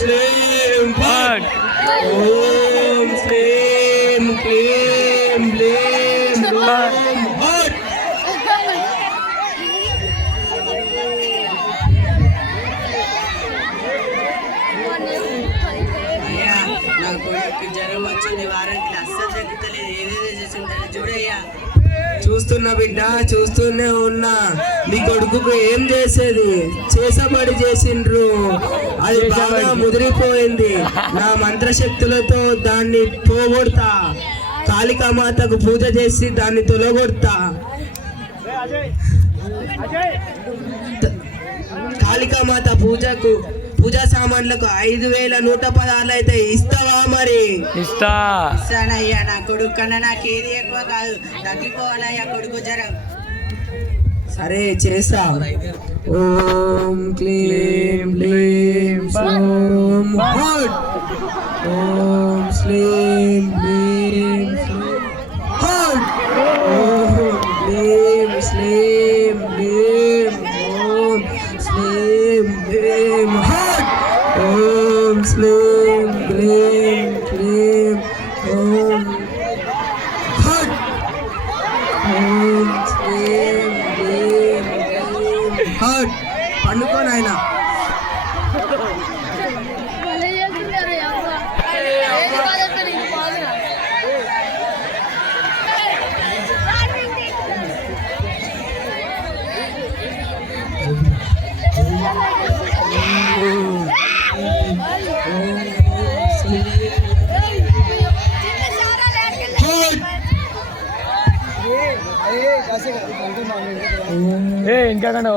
శ్రీం ఫట్ ఓం శ్రీం క్లీం బ్లీం ఓం ఫట్. అయ్యా నా కొడుకు జ్వరం వచ్చింది, వారానికి అస్సలు తగ్గుతలేదు. ఏదేదో చేసింటారు చూడయ్యా. చూస్తున్నా బిడ్డ, చూస్తూనే ఉన్నా. మీ కొడుకుకు ఏం చేసేది చేసబడి చేసిండ్రు, అది బాగా ముదిరిపోయింది. నా మంత్రశక్తులతో దాన్ని పోగొడతా, కాళికామాతకు పూజ చేసి దాన్ని తొలగొడతా. కాళికామాత పూజా సామాన్లకు 5116 అయితే ఇస్తావా? మరి ఇస్తానయ్యా. నా కొడుకు కన్నా నాకు ఏది ఎక్కువ కాదు, తగ్గిపోవాలయ్యా కొడుకు జ్వరం. సరే చేస్తా. ఓం క్లీం బ్లీం ఓం ఫట్ ఓం శ్లీం బ్లీం ఫట్ ఓం క్లీం శ్లీం బ్లీం ఓం శ్లీం బ్లీం ఫట్ ఓం శ్లీం బ్లీం క్లీం ఓం ఫట్ ఓం శ్లీం బ్లీం క్లీం ఫట్. పండుకో నాయనా. ఇంకా కంటే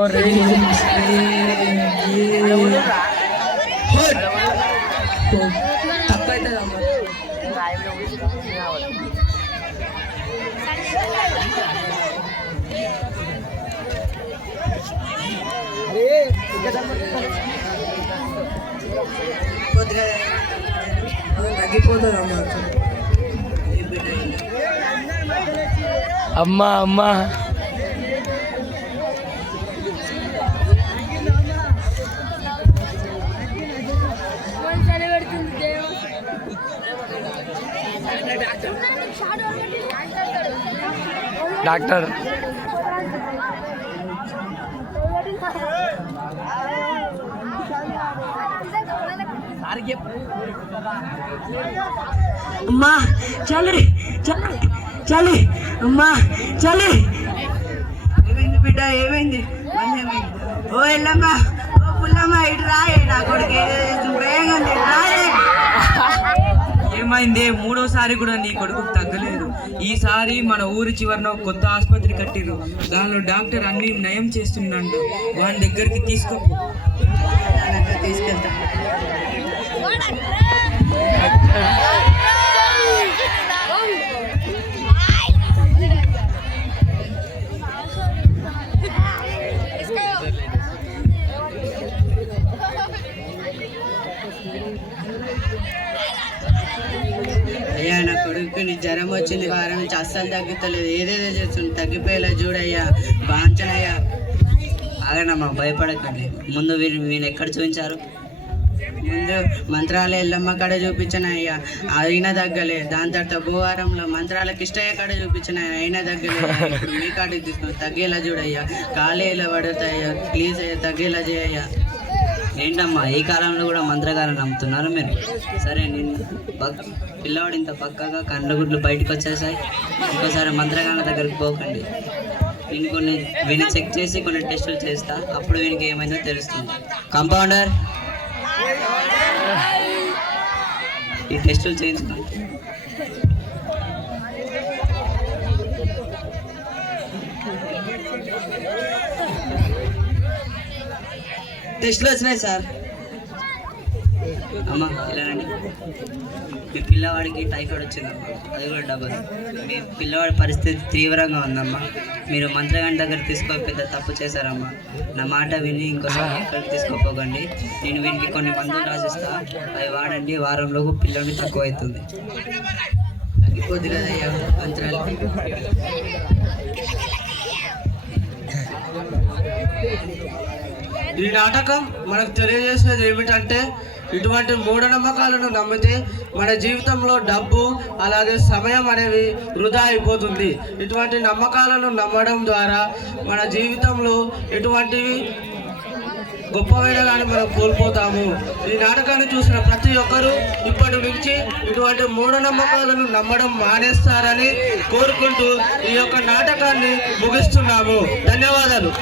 తగ్గిపోతుంది అమ్మా అమ్మా. డాక్టర్ అమ్మా చలి చలి చలి, అమ్మా చలి. ఏమైంది బిడ్డ, ఏమైంది? ఓ ఎల్లమ్మ, ఓ పుల్లమ్మ, ఇటు రాయే. నా కొడుకు వేగంగా ఉంది, రాయే. ఏమైంది? మూడోసారి కూడా నీ కొడుకు తగ్గలేదు. ఈసారి మన ఊరి చివరన కొత్త ఆసుపత్రి కట్టిరు, దానిలో డాక్టర్ అన్ని నయం చేస్తున్నాడు. వాని దగ్గరికి తీసుకెళ్తా. అయ్యా నా కొడుకు జ్వరం వచ్చింది, వారం నుంచి అస్సలు తగ్గుతలేదు. ఏదేదో చేస్తుంది, తగ్గిపోయేలా చూడయ్యా. బాంచనయ్యా. ఆగనమ్మా, భయపడకండి. ముందు వీళ్ళు ఎక్కడ చూపించారు? ముందు మంత్రాలయ ఎల్లమ్మ కాడ చూపించిన అయ్యా, అయినా తగ్గలే. దాని తర్వాత భూవారంలో మంత్రాల కిష్టయ్య కాడ చూపించిన అయినా తగ్గలే. ఇప్పుడు మీ కాడికి తీసుకుని తగ్గేలా చూడయ్యా. కాలే ఇలా పడతాయ్యా, ప్లీజ్ అయ్యా తగ్గేలా చేయయ్యా. ఏంటమ్మా ఈ కాలంలో కూడా మంత్రగాలను నమ్ముతున్నారు మీరు? సరే, నేను పిల్లవాడు ఇంత పక్కగా కండ్లగుడ్లు బయటకు వచ్చేసాయి. ఇంకోసారి మంత్రగాల దగ్గరికి పోకండి. వీని చెక్ చేసి కొన్ని టెస్టులు చేస్తా, అప్పుడు వీనికి ఏమైందో తెలుస్తుంది. కాంపౌండర్, ఈ టెస్టులు చేయించుకోండి. టెస్ట్లు వచ్చినాయి సార్. అమ్మా ఇలా రండి. మీ పిల్లవాడికి టైఫాయిడ్ వచ్చిందమ్మా, అది కూడా డబుల్. మీ పిల్లవాడి పరిస్థితి తీవ్రంగా ఉందమ్మా. మీరు మంత్రగాని దగ్గర తీసుకో, పెద్ద తప్పు చేశారమ్మా. నా మాట విని ఇంకోసారి ఎక్కడికి తీసుకోపోకండి. నేను వీనికి కొన్ని మందులు రాసిస్తా, అవి వాడండి. వారంలోపు పిల్లవాడికి తక్కువ అవుతుంది. తగ్గిపోద్ది కదయ్యా మంత్రాలు. ఈ నాటకం మనకు తెలియజేసేది ఏమిటంటే ఇటువంటి మూఢనమ్మకాలను నమ్మితే మన జీవితంలో డబ్బు అలాగే సమయం అనేవి వృధా అయిపోతుంది. ఇటువంటి నమ్మకాలను నమ్మడం ద్వారా మన జీవితంలో ఎటువంటివి గొప్పవైన కానీ మనం కోల్పోతాము. ఈ నాటకాన్ని చూసిన ప్రతి ఒక్కరూ ఇప్పటి నుంచి ఇటువంటి మూఢనమ్మకాలను నమ్మడం మానేస్తారని కోరుకుంటూ ఈ యొక్క నాటకాన్ని ముగిస్తున్నాము. ధన్యవాదాలు.